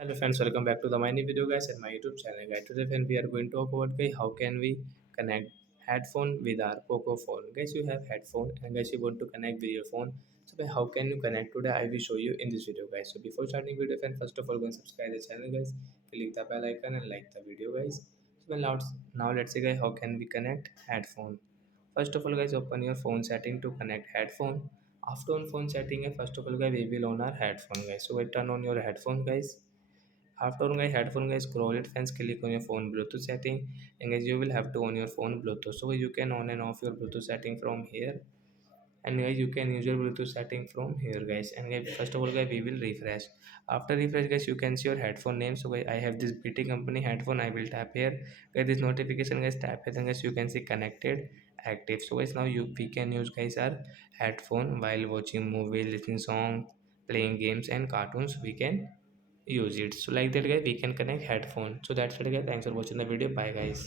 Hello friends, welcome back to the my new video guys at my YouTube channel guys. Today friend we are going to talk about guys how can we connect headphone with our Poco phone. Guys you have headphone and guys you want to connect with your phone. So guys, how can you connect today? I will show you in this video guys. So before starting video friend, first of all go and subscribe the channel guys. Click the bell icon and like the video guys. So well, now let's see guys how can we connect headphone. First of all guys open your phone setting to connect headphone. After on phone setting first of all guys we will on our headphone guys. So turn on your headphone guys. After on guys headphone guys scroll it fence click on your phone Bluetooth setting and guys you will have to on your phone Bluetooth. So you can on and off your Bluetooth setting from here and guys you can use your Bluetooth setting from here guys. And guys first of all guys we will refresh. After refresh guys you can see your headphone name. So guys I have this BT company headphone. I will tap here guys this notification guys tap here, then guys you can see connected active. So guys now we can use guys our headphone while watching movie, listening song, playing games and cartoons. We can use it. So like that guys we can connect headphone. So that's it guys, thanks for watching the video, bye guys.